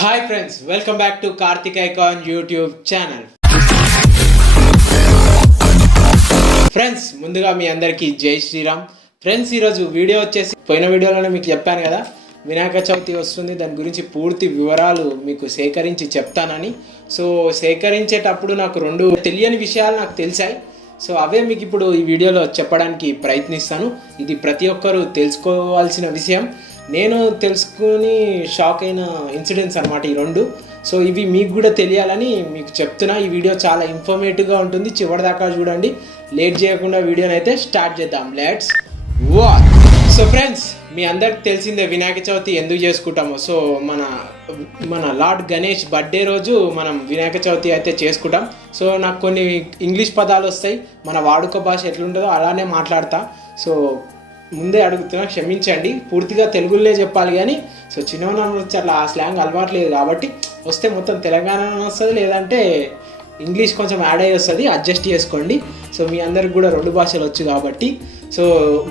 Hi friends welcome back to Karthik icon YouTube channel friends ముందుగా మీ అందరికీ జై శ్రీరామ్. ఫ్రెండ్స్ ఈరోజు వీడియో వచ్చేసి పోయిన వీడియోలోనే మీకు చెప్పాను కదా వినాయక చవితి వస్తుంది దాని గురించి పూర్తి వివరాలు మీకు సేకరించి చెప్తానని. సో సేకరించేటప్పుడు నాకు రెండు తెలియని విషయాలు నాకు తెలిసాయి. సో అవే మీకు ఇప్పుడు ఈ వీడియోలో చెప్పడానికి ప్రయత్నిస్తాను. ఇది ప్రతి ఒక్కరూ తెలుసుకోవాల్సిన విషయం. నేను తెలుసుకుని షాక్ అయిన ఇన్సిడెంట్స్ అనమాట ఈ రెండు. సో ఇవి మీకు కూడా తెలియాలని మీకు చెప్తున్నా. ఈ వీడియో చాలా ఇన్ఫర్మేటివ్గా ఉంటుంది. చివరిదాకా చూడండి. లేట్ చేయకుండా వీడియోని అయితే స్టార్ట్ చేద్దాం. లెట్స్ వా సో ఫ్రెండ్స్ మీ అందరికి తెలిసిందే వినాయక చవితి ఎందుకు చేసుకుంటామో. సో మన మన లార్డ్ గణేష్ బర్త్డే రోజు మనం వినాయక చవితి అయితే చేసుకుంటాం. సో నాకు కొన్ని ఇంగ్లీష్ పదాలు వస్తాయి. మన వాడుక భాష ఎట్లుంటుందో అలానే మాట్లాడతా. సో ముందే అడుగుతున్నా క్షమించండి పూర్తిగా తెలుగులోనే చెప్పాలి కానీ సో చిన్న నుంచి అట్లా ఆ స్లాంగ్ అలవాటు లేదు కాబట్టి వస్తే మొత్తం తెలంగాణ వస్తుంది లేదంటే ఇంగ్లీష్ కొంచెం యాడ్ అయ్యి వస్తుంది అడ్జస్ట్ చేసుకోండి. సో మీ అందరికి కూడా రెండు భాషలు వచ్చు కాబట్టి. సో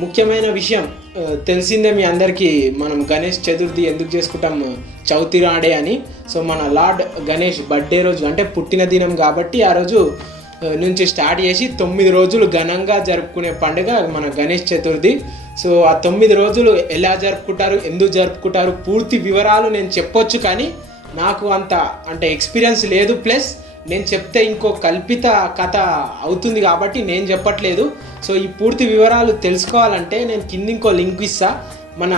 ముఖ్యమైన విషయం తెలిసిందే మీ అందరికీ మనం గణేష్ చతుర్థి ఎందుకు చేసుకుంటాం చౌతి నాడే అని. సో మన లార్డ్ గణేష్ బర్త్డే రోజు అంటే పుట్టిన దినం కాబట్టి ఆ రోజు నుంచి స్టార్ట్ చేసి తొమ్మిది రోజులు ఘనంగా జరుపుకునే పండుగ మన గణేష్ చతుర్థి. సో ఆ తొమ్మిది రోజులు ఎలా జరుపుకుంటారు ఎందుకు జరుపుకుంటారు పూర్తి వివరాలు నేను చెప్పొచ్చు కానీ నాకు అంత అంటే ఎక్స్పీరియన్స్ లేదు. ప్లస్ నేను చెప్తే ఇంకో కల్పిత కథ అవుతుంది కాబట్టి నేను చెప్పట్లేదు. సో ఈ పూర్తి వివరాలు తెలుసుకోవాలంటే నేను కింద ఇంకో లింక్ ఇస్తా. మన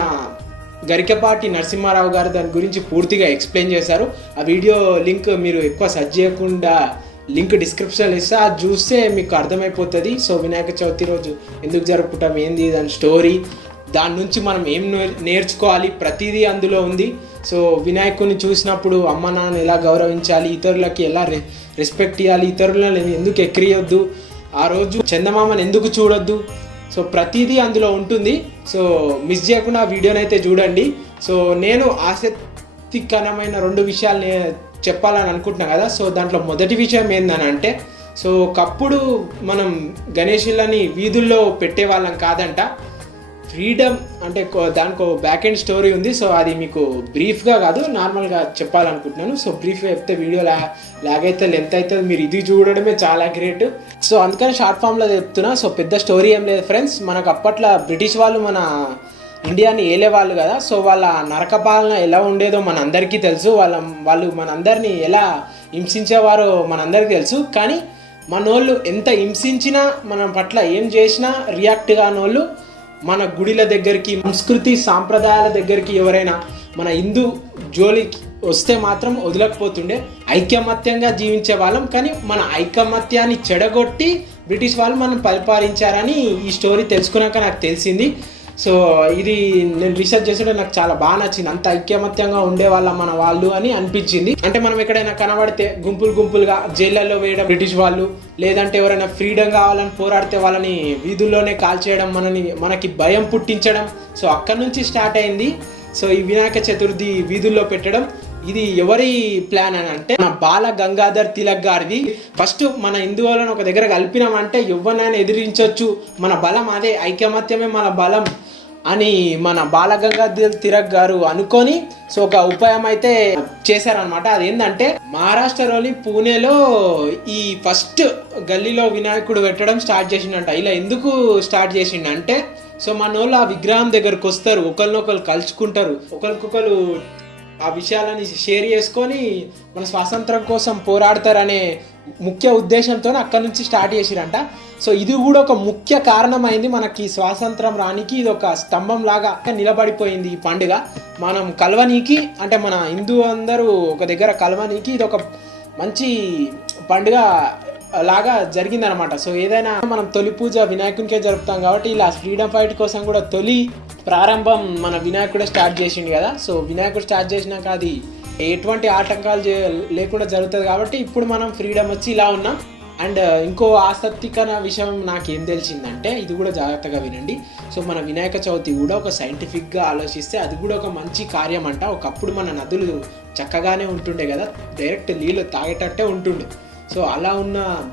గరికపాటి నరసింహారావు గారు దాని గురించి పూర్తిగా ఎక్స్ప్లెయిన్ చేశారు. ఆ వీడియో లింక్ మీరు ఎక్కువ సర్చ్ చేయకుండా లింక్ డిస్క్రిప్షన్లో ఇస్తే. అది చూస్తే మీకు అర్థమైపోతుంది. సో వినాయక చవితి రోజు ఎందుకు జరుపుకుంటాం? ఏంది? దాని స్టోరీ. దాని నుంచి మనం ఏం నేర్- నేర్చుకోవాలి? ప్రతిదీ అందులో ఉంది. సో వినాయకుడిని చూసినప్పుడు అమ్మ నాన్న ఎలా గౌరవించాలి? ఇతరులకి ఎలా రె రెస్పెక్ట్ ఇవ్వాలి ఇతరులను ఎందుకు ఎక్కిరియొద్దు ఆ రోజు చందమామని ఎందుకు చూడొద్దు? సో ప్రతిదీ అందులో ఉంటుంది. సో మిస్ చేయకుండా వీడియోనైతే వీడియోని అయితే చూడండి. సో నేను ఆసక్తికరమైన రెండు విషయాలు చెప్పాలని అనుకుంటున్నాను కదా. సో దాంట్లో మొదటి విషయం ఏందని అంటే సో ఒకప్పుడు మనం గణేషులని వీధుల్లో పెట్టేవాళ్ళం కాదంట. ఫ్రీడమ్ అంటే దానికి బ్యాక్ ఎండ్ స్టోరీ ఉంది. సో అది మీకు బ్రీఫ్గా కాదు నార్మల్గా చెప్పాలనుకుంటున్నాను. సో బ్రీఫ్గా చెప్తే వీడియో లా లాగ్ అయితే లెంత్ అవుతుంది మీరు ఇది చూడడమే చాలా గ్రేట్ సో అందుకని షార్ట్ ఫామ్లో చెప్తున్నా. సో పెద్ద స్టోరీ ఏం లేదు ఫ్రెండ్స్ మనకు అప్పట్లో బ్రిటిష్ వాళ్ళు మన ఇండియాని ఏలేవాళ్ళు కదా సో వాళ్ళ నరక పాలన ఎలా ఉండేదో మన అందరికీ తెలుసు. వాళ్ళ వాళ్ళు మనందరినీ ఎలా హింసించేవారో మనందరికీ తెలుసు. కానీ మనోళ్ళు ఎంత హింసించినా మన పట్ల ఏం చేసినా రియాక్ట్ కానోళ్ళు మన గుడిల దగ్గరికి సంస్కృతి సాంప్రదాయాల దగ్గరికి ఎవరైనా మన హిందూ జోలికి వస్తే మాత్రం వదలకపోతుండే. ఐకమత్యంగా జీవించే వాళ్ళం. కానీ మన ఐకమత్యాన్ని చెడగొట్టి బ్రిటిష్ వాళ్ళు మనం పరిపాలించారని ఈ స్టోరీ తెలుసుకున్నాక నాకు తెలిసింది. సో ఇది నేను రీసెర్చ్ చేస్తుంటే నాకు చాలా బాగా నచ్చింది. అంత ఐక్యమత్యంగా ఉండేవాళ్ళ మన వాళ్ళు అని అనిపించింది. అంటే మనం ఎక్కడైనా కనబడితే గుంపులు గుంపులుగా జైళ్ళల్లో వేయడం బ్రిటిష్ వాళ్ళు లేదంటే ఎవరైనా ఫ్రీడమ్ కావాలని పోరాడితే వాళ్ళని వీధుల్లోనే కాల్చేయడం మనని మనకి భయం పుట్టించడం. సో అక్కడి నుంచి స్టార్ట్ అయింది. సో ఈ వినాయక చతుర్థి వీధుల్లో పెట్టడం. ఇది ఎవరి ప్లాన్ అని అంటే మన బాల గంగాధర్ తిలక్ గారిది. ఫస్ట్ మన హిందువులను ఒక దగ్గర కలిపినామంటే ఎవరినైనా ఎదిరించవచ్చు మన బలం అదే ఐకమత్యమే మన బలం. అని మన బాలగంగాధర్ తిరక్ గారు అనుకొని సో ఒక ఉపాయం అయితే చేశారనమాట అదేంటంటే మహారాష్ట్రలోని పూణేలో ఈ ఫస్ట్ గల్లీలో వినాయకుడు పెట్టడం స్టార్ట్ చేసిండంట. ఇలా ఎందుకు స్టార్ట్ చేసిండంటే సో మన వాళ్ళు ఆ విగ్రహం దగ్గరకు వస్తారు. ఒకరినొకరు కలుసుకుంటారు. ఒకరికొకరు ఆ విషయాలని షేర్ చేసుకొని మన స్వాతంత్రం కోసం పోరాడతారనే ముఖ్య ఉద్దేశంతో అక్కడి నుంచి స్టార్ట్ చేసిరంట. సో ఇది కూడా ఒక ముఖ్య కారణమైంది మనకి స్వాతంత్రం రానికి ఇది ఒక స్తంభం లాగా నిలబడిపోయింది ఈ పండుగ. మనం కలవనీకి అంటే మన హిందూ అందరూ ఒక దగ్గర కలవనీకి ఇది ఒక మంచి పండుగ లాగా జరిగిందనమాట సో ఏదైనా మనం తొలి పూజ వినాయకునికే జరుపుతాం కాబట్టి ఇలా ఫ్రీడమ్ ఫైట్ కోసం కూడా తొలి ప్రారంభం మన వినాయకుడే స్టార్ట్ చేసిండు కదా. సో వినాయకుడు స్టార్ట్ చేసినాక అది ఎటువంటి ఆటంకాలు చే లేకుండా జరుగుతుంది కాబట్టి ఇప్పుడు మనం ఫ్రీడమ్ వచ్చి ఇలా ఉన్నాం. అండ్ ఇంకో ఆసక్తికర విషయం నాకేం తెలిసిందంటే ఇది కూడా జాగ్రత్తగా వినండి. సో మన వినాయక చవితి కూడా ఒక సైంటిఫిక్గా ఆలోచిస్తే అది కూడా ఒక మంచి కార్యం అంట. ఒకప్పుడు మన నదులు చక్కగానే ఉంటుండే కదా డైరెక్ట్ నీళ్ళు తాగేటట్టే ఉంటుండే. సో అలా ఉన్న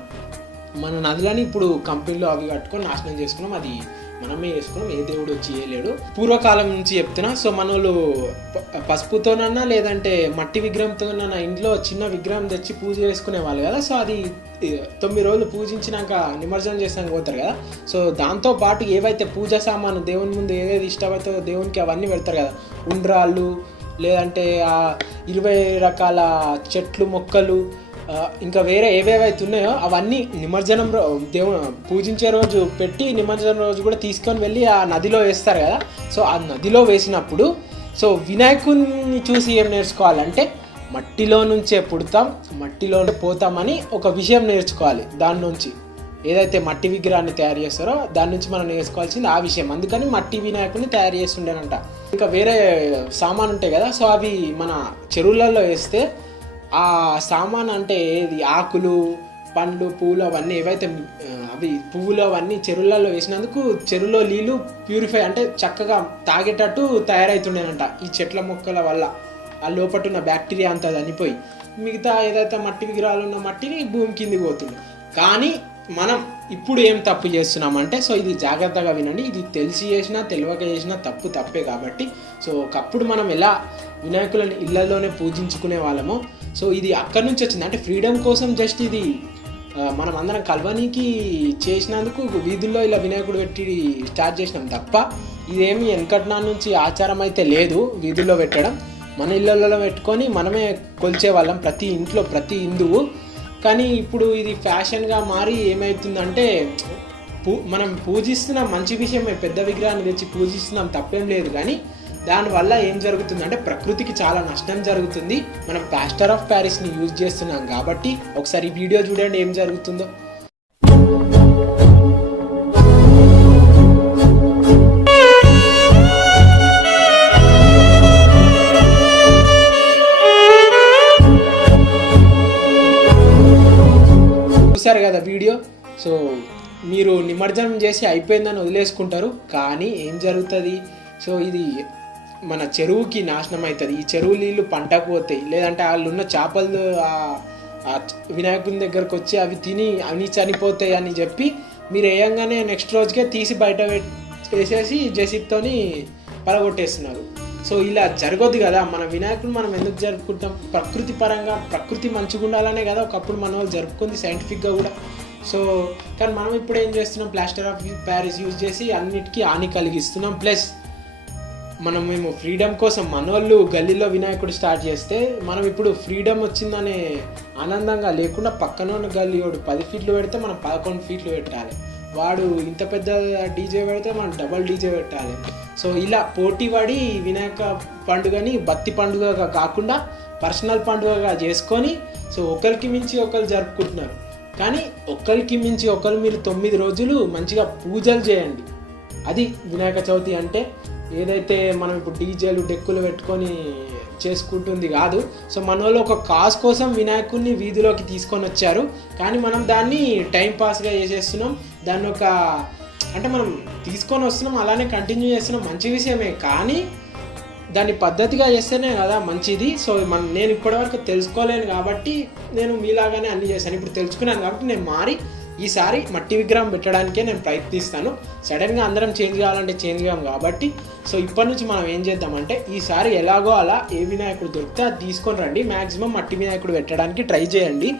మన నదులని ఇప్పుడు కంపెనీలో అవి కట్టుకొని నాశనం చేసుకున్నాం. అది మనమే వేసుకున్నాం ఏ దేవుడు వచ్చి చేయలేడు. పూర్వకాలం నుంచి చెప్తున్నా సో మనోళ్ళు వాళ్ళు పసుపుతోనన్నా లేదంటే మట్టి విగ్రహంతోనన్నా ఇంట్లో చిన్న విగ్రహం తెచ్చి పూజ చేసుకునే వాళ్ళు కదా. సో అది తొమ్మిది రోజులు పూజించినాక నిమజ్జనం చేసాక పోతారు కదా. సో దాంతో పాటు ఏవైతే పూజ సామాను దేవుని ముందు ఏదైతే ఇష్టమైతే దేవునికి అవన్నీ పెడతారు కదా. ఉండ్రాళ్ళు లేదంటే ఆ ఇరవై రకాల చెట్లు మొక్కలు ఇంకా వేరే ఏవేవైతే ఉన్నాయో అవన్నీ నిమజ్జనం రో దేవు పూజించే రోజు పెట్టి నిమజ్జనం రోజు కూడా తీసుకొని వెళ్ళి ఆ నదిలో వేస్తారు కదా. సో ఆ నదిలో వేసినప్పుడు సో వినాయకుని చూసి ఏం నేర్చుకోవాలంటే మట్టిలో నుంచే పుడతాం మట్టిలోనే పోతామని ఒక విషయం నేర్చుకోవాలి దాని నుంచి. ఏదైతే మట్టి విగ్రహాన్ని తయారు చేస్తారో దాని నుంచి మనం నేర్చుకోవాల్సింది ఆ విషయం. అందుకని మట్టి వినాయకుని తయారు చేస్తుండేనంట. ఇంకా వేరే సామాన్ ఉంటాయి కదా సో అవి మన చెరువులలో వేస్తే ఆ సామాన్ అంటే ఏది? ఆకులు పండ్లు పూలు అవన్నీ ఏవైతే అవి పువ్వులు అవన్నీ చెరువులలో వేసినందుకు చెరువులో నీళ్ళు ప్యూరిఫై అంటే చక్కగా తాగేటట్టు తయారవుతుండేనంట ఈ చెట్ల మొక్కల వల్ల. ఆ లోపట ఉన్న బ్యాక్టీరియా అంతా చనిపోయి మిగతా ఏదైతే మట్టి విగ్రహాలు ఉన్న మట్టిని భూమి కిందికి పోతుంది కానీ మనం ఇప్పుడు ఏం తప్పు చేస్తున్నామంటే సో ఇది జాగ్రత్తగా వినండి. ఇది తెలిసి చేసినా తెలియక చేసినా తప్పు తప్పే కాబట్టి. సో ఒకప్పుడు మనం ఎలా వినాయకులను ఇళ్ళలోనే పూజించుకునే వాళ్ళమో సో ఇది అక్కడి నుంచి వచ్చింది. అంటే ఫ్రీడమ్ కోసం జస్ట్ ఇది మనం అందరం కలవనీకి చేసినందుకు వీధుల్లో ఇలా వినాయకుడు పెట్టి స్టార్ట్ చేసినాం తప్ప ఇదేమి వెనకట్నా నుంచి ఆచారం అయితే లేదు వీధుల్లో పెట్టడం. మన ఇళ్ళల్లో పెట్టుకొని మనమే కొలిచే వాళ్ళం ప్రతి ఇంట్లో ప్రతి హిందువు. కానీ ఇప్పుడు ఇది ఫ్యాషన్గా మారి ఏమవుతుందంటే పూ మనం పూజిస్తున్నాం మంచి విషయమే పెద్ద విగ్రహాన్ని తెచ్చి పూజిస్తున్నాం తప్పేం లేదు. కానీ దానివల్ల ఏం జరుగుతుందంటే ప్రకృతికి చాలా నష్టం జరుగుతుంది. మనం ప్లాస్టర్ ఆఫ్ ప్యారిస్ని యూజ్ చేస్తున్నాం కాబట్టి ఒకసారి వీడియో చూడండి ఏం జరుగుతుందో. చూసారు కదా వీడియో? సో మీరు నిమజ్జనం చేసి అయిపోయిందని వదిలేసుకుంటారు. కానీ ఏం జరుగుతుంది? సో ఇది మన చెరువుకి నాశనం అవుతుంది. ఈ చెరువు నీళ్ళు పంటకు పోతాయి. లేదంటే వాళ్ళు ఉన్న చేపలు ఆ- వినాయకుని దగ్గరకు వచ్చి అవి తిని అవి చనిపోతాయి అని చెప్పి మీరు వేయంగానే నెక్స్ట్ రోజుకే తీసి బయట వేసేసి జెసిప్తోని పలగొట్టేస్తున్నారు సో ఇలా జరగదు కదా. మన వినాయకుడు మనం ఎందుకు జరుపుకుంటాం? ప్రకృతి పరంగా ప్రకృతి మంచిగా ఉండాలనే కదా ఒకప్పుడు మన వాళ్ళు జరుపుకుంది సైంటిఫిక్గా కూడా. సో కానీ మనం ఇప్పుడు ఏం చేస్తున్నాం? ప్లాస్టర్ ఆఫ్ ప్యారిస్ యూజ్ చేసి అన్నిటికీ హాని కలిగిస్తున్నాం. ప్లస్ మనం మేము ఫ్రీడమ్ కోసం మనోళ్ళు గల్లీలో వినాయకుడు స్టార్ట్ చేస్తే మనం ఇప్పుడు ఫ్రీడమ్ వచ్చిందనే ఆనందంగా లేకుండా పక్కన ఉన్న గల్లీ వాడు పది ఫీట్లు పెడితే మనం పదకొండు ఫీట్లు పెట్టాలి. వాడు ఇంత పెద్ద డీజే పెడితే మనం డబల్ డీజే పెట్టాలి. సో ఇలా పోటీ పడి వినాయక పండుగని బత్తి పండుగగా కాకుండా పర్సనల్ పండుగగా చేసుకొని సో ఒకరికి మించి ఒకరు జరుపుకుంటున్నారు. కానీ ఒకరికి మించి ఒకరు మీరు తొమ్మిది రోజులు మంచిగా పూజలు చేయండి. అది వినాయక చవితి అంటే ఏదైతే మనం ఇప్పుడు డీజేలు డెక్కులు పెట్టుకొని చేసుకుంటుంది కాదు. సో మన వాళ్ళు ఒక కాజ్ కోసం వినాయకుడిని వీధిలోకి తీసుకొని వచ్చారు. కానీ మనం దాన్ని టైం పాస్గా చేసేస్తున్నాం. దాన్ని ఒక అంటే మనం తీసుకొని వస్తున్నాం అలానే కంటిన్యూ చేస్తున్నాం. మంచి విషయమే. కానీ దాన్ని పద్ధతిగా చేస్తేనే కదా మంచిది. సో మన నేను ఇప్పటివరకు తెలుసుకోలేను కాబట్టి నేను మీలాగానే అన్ని చేశాను. ఇప్పుడు తెలుసుకున్నాను కాబట్టి నేను మారి ఈసారి మట్టి విగ్రహం పెట్టడానికే నేను ప్రయత్నిస్తాను. సడన్గా అందరం చేంజ్ కావాలంటే చేంజ్ కాం కాబట్టి. సో ఇప్పటి నుంచి మనం ఏం చేద్దామంటే ఈసారి ఎలాగో అలా ఏ వినాయకుడు దొరికితే అది తీసుకొని రండి. మ్యాక్సిమం మట్టి వినాయకుడు పెట్టడానికి ట్రై చేయండి.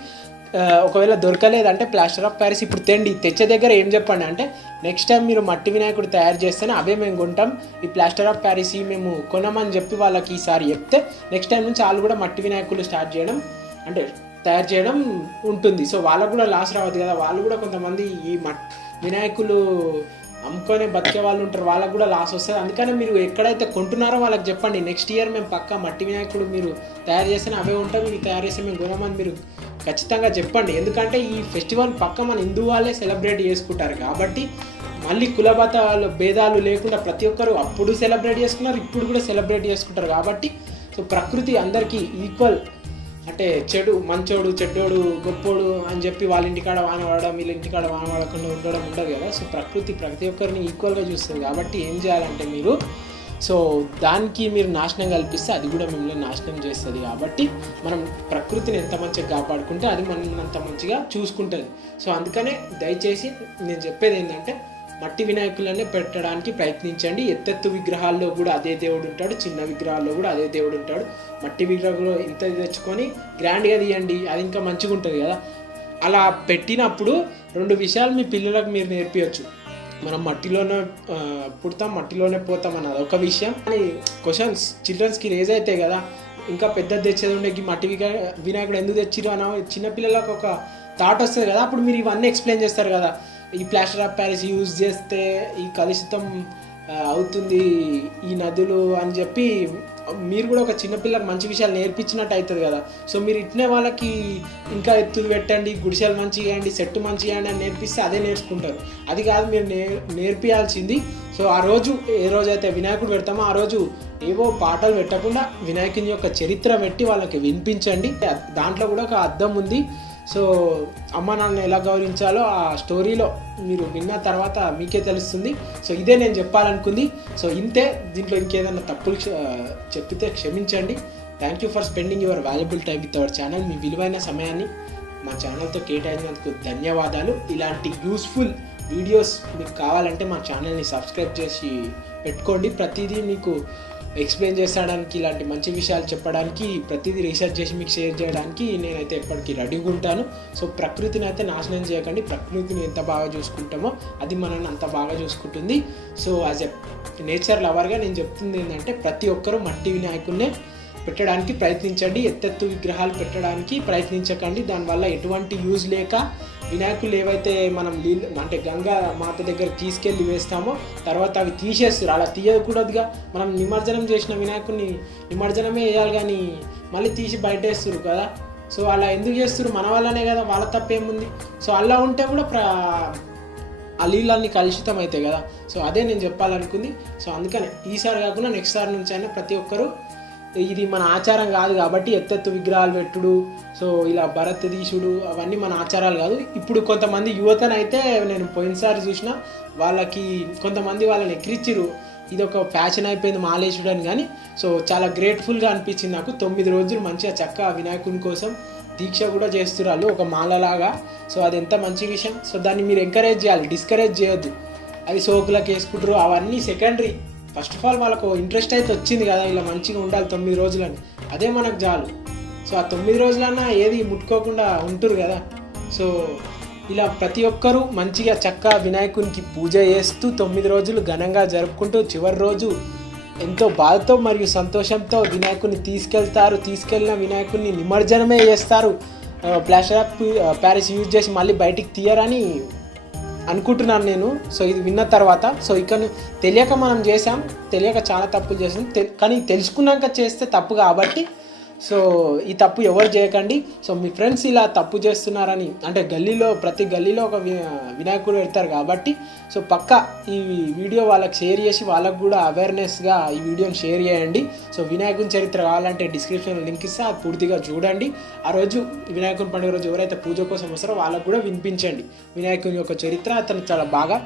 ఒకవేళ దొరకలేదంటే ప్లాస్టర్ ఆఫ్ ప్యారిస్ ఇప్పుడు తెండి. తెచ్చే దగ్గర ఏం చెప్పండి అంటే నెక్స్ట్ టైం మీరు మట్టి వినాయకుడు తయారు చేస్తేనే అవే మేము కొంటాం. ఈ ప్లాస్టర్ ఆఫ్ ప్యారిస్ మేము కొనమని చెప్పి వాళ్ళకి ఈసారి చెప్తే నెక్స్ట్ టైం నుంచి వాళ్ళు కూడా మట్టి వినాయకులు స్టార్ట్ చేయడం. అంటే తయారు చేయడం ఉంటుంది. సో వాళ్ళకు కూడా లాస్ రావద్దు కదా. వాళ్ళు కూడా కొంతమంది ఈ మట్ వినాయకులు అమ్ముకొని బతికే వాళ్ళు ఉంటారు. వాళ్ళకు కూడా లాస్ వస్తుంది. అందుకనే మీరు ఎక్కడైతే కొంటున్నారో వాళ్ళకి చెప్పండి. నెక్స్ట్ ఇయర్ మేము పక్కా మట్టి వినాయకుడు మీరు తయారు చేస్తే అవే ఉంటాయి. మీరు తయారు చేసే మేము కొనమని మీరు ఖచ్చితంగా చెప్పండి. ఎందుకంటే ఈ ఫెస్టివల్ పక్క మన హిందూ వాళ్ళే సెలబ్రేట్ చేసుకుంటారు కాబట్టి మళ్ళీ కులబతాలు భేదాలు లేకుండా ప్రతి ఒక్కరు అప్పుడు సెలబ్రేట్ చేసుకున్నారు. ఇప్పుడు కూడా సెలబ్రేట్ చేసుకుంటారు కాబట్టి సో ప్రకృతి అందరికీ ఈక్వల్ అంటే చెడు మంచోడు చెడ్డోడు గొప్పోడు అని చెప్పి వాళ్ళ ఇంటికాడ వాన పడడం వీళ్ళ ఇంటికాడ వాన పడకుండా ఉండడం ఉండదు కదా. సో ప్రకృతి ప్రతి ఒక్కరిని ఈక్వల్గా చూస్తుంది కాబట్టి ఏం చేయాలంటే మీరు సో దానికి మీరు నాశనం కల్పిస్తే అది కూడా మిమ్మల్ని నాశనం చేస్తుంది కాబట్టి మనం ప్రకృతిని ఎంత మంచిగా కాపాడుకుంటే అది మనం అంత మంచిగా చూసుకుంటుంది. సో అందుకనే దయచేసి నేను చెప్పేది ఏంటంటే మట్టి వినాయకులనే పెట్టడానికి ప్రయత్నించండి. ఎత్తెత్తు విగ్రహాల్లో కూడా అదే దేవుడు ఉంటాడు. చిన్న విగ్రహాల్లో కూడా అదే దేవుడు ఉంటాడు. మట్టి విగ్రహంలో ఇంత తెచ్చుకొని గ్రాండ్గా తీయండి. అది ఇంకా మంచిగా ఉంటుంది కదా. అలా పెట్టినప్పుడు రెండు విషయాలు మీ పిల్లలకు మీరు నేర్పించవచ్చు మనం మట్టిలోనే పుడతాం మట్టిలోనే పోతాం అన్నది ఒక విషయం. కానీ క్వశ్చన్స్ చిల్డ్రన్స్కి రేజ్ అవుతాయి కదా. ఇంకా పెద్ద తెచ్చేది ఉండే మట్టి విగ్రహ వినాయకుడు ఎందుకు తెచ్చిరు అన్న చిన్నపిల్లలకు ఒక థాట్ వస్తుంది కదా. అప్పుడు మీరు ఇవన్నీ ఎక్స్ప్లెయిన్ చేస్తారు కదా. ఈ ప్లాస్టర్ ఆఫ్ ప్యారిస్ యూజ్ చేస్తే ఈ కలుషితం అవుతుంది ఈ నదులు అని చెప్పి మీరు కూడా ఒక చిన్నపిల్లకి మంచి విషయాలు నేర్పించినట్టు అవుతుంది కదా. సో మీరు ఇట్నే వాళ్ళకి ఇంకా ఎత్తులు పెట్టండి గుడిసెలు మంచిగా చేయండి సెట్టు మంచిగా చేయండి అని నేర్పిస్తే అదే నేర్చుకుంటారు. అది కాదు మీరు నే నేర్పియాల్సింది. సో ఆ రోజు ఏ రోజైతే వినాయకుడు పెడతామో ఆ రోజు ఏవో పాటలు పెట్టకుండా వినాయకుని యొక్క చరిత్ర పెట్టి వాళ్ళకి వినిపించండి. దాంట్లో కూడా ఒక అర్థం ఉంది. సో అమ్మ నాన్న ఎలా గౌరవించాలో ఆ స్టోరీలో మీరు విన్న తర్వాత మీకే తెలుస్తుంది. సో ఇదే నేను చెప్పాలనుకుంది. సో ఇంతే. దీంట్లో ఇంకేదైనా తప్పులు చెప్తే చెప్పితే క్షమించండి. Thank you for spending your valuable time with our channel మీ విలువైన సమయాన్ని మా ఛానల్తో కేటాయించినందుకు ధన్యవాదాలు. ఇలాంటి యూస్ఫుల్ వీడియోస్ మీకు కావాలంటే మా ఛానల్ని సబ్స్క్రైబ్ చేసి పెట్టుకోండి. ప్రతిదీ మీకు ఎక్స్ప్లెయిన్ చేసడానికి ఇలాంటి మంచి విషయాలు చెప్పడానికి ప్రతిదీ రీసెర్చ్ చేసి మీకు షేర్ చేయడానికి నేనైతే ఎప్పటికీ రెడీగా ఉంటాను. సో ప్రకృతిని అయితే నాశనం చేయకండి. ప్రకృతిని ఎంత బాగా చూసుకుంటామో అది మనల్ని అంత బాగా చూసుకుంటుంది. సో యాజ్ ఎ నేచర్ లవర్గా నేను చెప్తుంది ఏంటంటే ప్రతి ఒక్కరూ మట్టి వినాయకుడినే పెట్టడానికి ప్రయత్నించండి. ఎత్తెత్తు విగ్రహాలు పెట్టడానికి ప్రయత్నించకండి. దానివల్ల ఎటువంటి యూజ్ లేక వినాయకులు ఏవైతే మనం నీళ్ళు అంటే గంగా మాత దగ్గర తీసుకెళ్ళి వేస్తామో తర్వాత అవి తీసేస్తారు అలా తీయకూడదుగా. మనం నిమజ్జనం చేసిన వినాయకుడిని నిమజ్జనమే వేయాలి కానీ మళ్ళీ తీసి బయట వేస్తారు కదా. సో అలా ఎందుకు చేస్తారు మన వల్లనే కదా వాళ్ళ తప్పేముంది? సో అలా ఉంటే కూడా ప్ర ఆ నీళ్ళన్నీ కలుషితం అవుతాయి కదా. సో అదే నేను చెప్పాలనుకుంది. సో అందుకనే ఈసారి కాకుండా నెక్స్ట్ సారి నుంచి అయినా ప్రతి ఒక్కరూ ఇది మన ఆచారం కాదు కాబట్టి ఎత్తెత్తు విగ్రహాలు పెట్టుడు సో ఇలా భరత్ తీసుడు అవన్నీ మన ఆచారాలు కాదు. ఇప్పుడు కొంతమంది యువతనైతే నేను పోయినసారి చూసిన వాళ్ళకి కొంతమంది వాళ్ళని ఎక్కిరిచ్చిరు ఇది ఒక ఫ్యాషన్ అయిపోయింది మాలేసుడు అని కానీ సో చాలా గ్రేట్ఫుల్గా అనిపించింది నాకు. తొమ్మిది రోజులు మంచిగా చక్కగా వినాయకుని కోసం దీక్ష కూడా చేస్తున్నారు ఒక మాలలాగా. సో అది ఎంత మంచి విషయం. సో దాన్ని మీరు ఎంకరేజ్ చేయాలి డిస్కరేజ్ చేయొద్దు. అది సోకులకు వేసుకుంటారు అవన్నీ సెకండరీ ఫస్ట్ ఆఫ్ ఆల్ వాళ్ళకు ఇంట్రెస్ట్ అయితే వచ్చింది కదా ఇలా మంచిగా ఉండాలి తొమ్మిది రోజులని. అదే మనకు చాలు. సో ఆ తొమ్మిది రోజులన్నా ఏది ముట్టుకోకుండా ఉంటారు కదా. సో ఇలా ప్రతి ఒక్కరూ మంచిగా చక్కగా వినాయకునికి పూజ చేస్తూ తొమ్మిది రోజులు ఘనంగా జరుపుకుంటూ చివరి రోజు ఎంతో బాధతో మరియు సంతోషంతో వినాయకుడిని తీసుకెళ్తారు. తీసుకెళ్ళిన వినాయకుడిని నిమజ్జనమే చేస్తారు. ప్లాస్టర్ ఆఫ్ ప్యారిస్ యూజ్ చేసి మళ్ళీ బయటికి తీయరని అనుకుంటున్నాను నేను. సో ఇది విన్న తర్వాత సో ఇక తెలియక మనం చేసాం తెలియక చాలా తప్పులు చేసాం తె- కానీ తెలుసుకున్నాక చేస్తే తప్పు కాబట్టి సో ఈ తప్పు ఎవరు చేయకండి. సో మీ ఫ్రెండ్స్ ఇలా తప్పు చేస్తున్నారని అంటే గల్లీలో ప్రతి గల్లీలో ఒక వినాయకుడు పెడతారు కాబట్టి సో పక్క ఈ వీడియో వాళ్ళకి షేర్ చేసి వాళ్ళకు కూడా అవేర్నెస్గా ఈ వీడియోని షేర్ చేయండి. సో వినాయకుని చరిత్ర కావాలంటే డిస్క్రిప్షన్లో లింక్ ఇస్తే అది పూర్తిగా చూడండి. ఆ రోజు వినాయకుని పండుగ రోజు ఎవరైతే పూజ కోసం వస్తారో వాళ్ళకు కూడా వినిపించండి. వినాయకుని యొక్క చరిత్ర అతను చాలా బాగా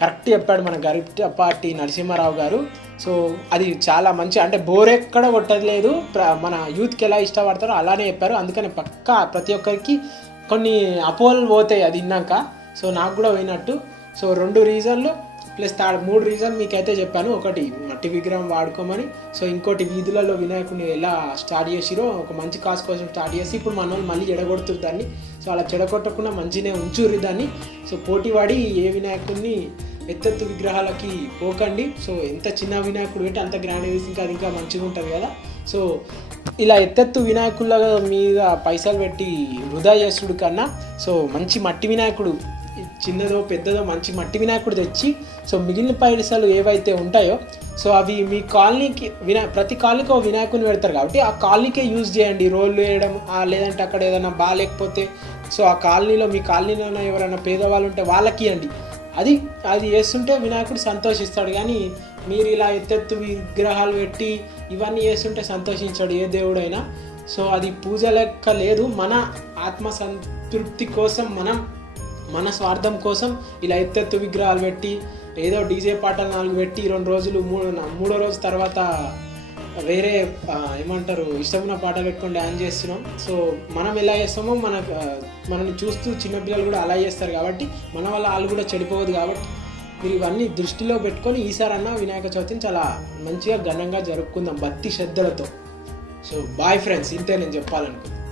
కరెక్ట్ చెప్పాడు మన గరిటపాటి నరసింహారావు గారు. సో అది చాలా మంచి అంటే బోర్ ఎక్కడ కొట్టలేదు ప్ర- మన యూత్కి ఎలా ఇష్టపడతారో అలానే చెప్పారు. అందుకని పక్కా ప్రతి ఒక్కరికి కొన్ని అపోహలు పోతాయి అది విన్నాక సో నాకు కూడా పోయినట్టు. సో రెండు రీజన్లు ప్లస్ థర్డ్ మూడు రీజన్ మీకైతే చెప్పాను. ఒకటి మట్టి విగ్రహం వాడుకోమని. సో ఇంకోటి వీధులలో వినాయకుడిని ఎలా స్టార్ట్ చేసిరో ఒక మంచి కాజ్ కోసం స్టార్ట్ చేసి ఇప్పుడు మన వాళ్ళు మళ్ళీ చెడగొడుతురు దాన్ని. సో అలా చెడగొట్టకుండా మంచినే ఉంచుర్రు దాన్ని. సో పోటీ పడి ఏ వినాయకుడిని ఎత్తెత్తు విగ్రహాలకి పోకండి. సో ఎంత చిన్న వినాయకుడు పెట్టి అంత గ్రాండ్ వేసి ఇంకా అది ఇంకా మంచిగా ఉంటుంది కదా. సో ఇలా ఎత్తెత్తు వినాయకుల మీద పైసలు పెట్టి వృధా చేసుడు కన్నా సో మంచి మట్టి వినాయకుడు చిన్నదో పెద్దదో మంచి మట్టి వినాయకుడు తెచ్చి సో మిగిలిన పైసలు ఏవైతే ఉంటాయో సో అవి మీ కాలనీకి వినా ప్రతి కాలనీకి ఒక వినాయకుని పెడతారు కాబట్టి ఆ కాలనీకే యూజ్ చేయండి. రోళ్ళు వేయడం లేదంటే అక్కడ ఏదైనా బాగాలేకపోతే సో ఆ కాలనీలో మీ కాలనీలో ఎవరైనా పేదవాళ్ళు ఉంటే వాళ్ళకి ఇవ్వండి. అది అది చేస్తుంటే వినాయకుడు సంతోషిస్తాడు. కానీ మీరు ఇలా ఎత్తెత్తు విగ్రహాలు పెట్టి ఇవన్నీ చేస్తుంటే సంతోషించాడు ఏ దేవుడైనా. సో అది పూజ లెక్క లేదు. మన ఆత్మ సంతృప్తి కోసం మనం మన స్వార్థం కోసం ఇలా ఎత్తెత్తు విగ్రహాలు పెట్టి ఏదో డీజే పాటలు నాలుగు పెట్టి రెండు రోజులు మూడు మూడో రోజు తర్వాత వేరే ఏమంటారు ఇష్టమైన పాట పెట్టుకొని డ్యాన్స్ చేస్తున్నాం. సో మనం ఎలా చేస్తామో మన మనల్ని చూస్తూ చిన్నపిల్లలు కూడా అలా చేస్తారు కాబట్టి మన వల్ల వాళ్ళు కూడా చెడిపోవద్దు కాబట్టి మీరు ఇవన్నీ దృష్టిలో పెట్టుకొని ఈసారన్నా వినాయక చవితిని చాలా మంచిగా ఘనంగా జరుపుకుందాం భక్తి శ్రద్ధలతో. సో బాయ్ ఫ్రెండ్స్ ఇంతే నేను చెప్పాలనుకుంటున్నాను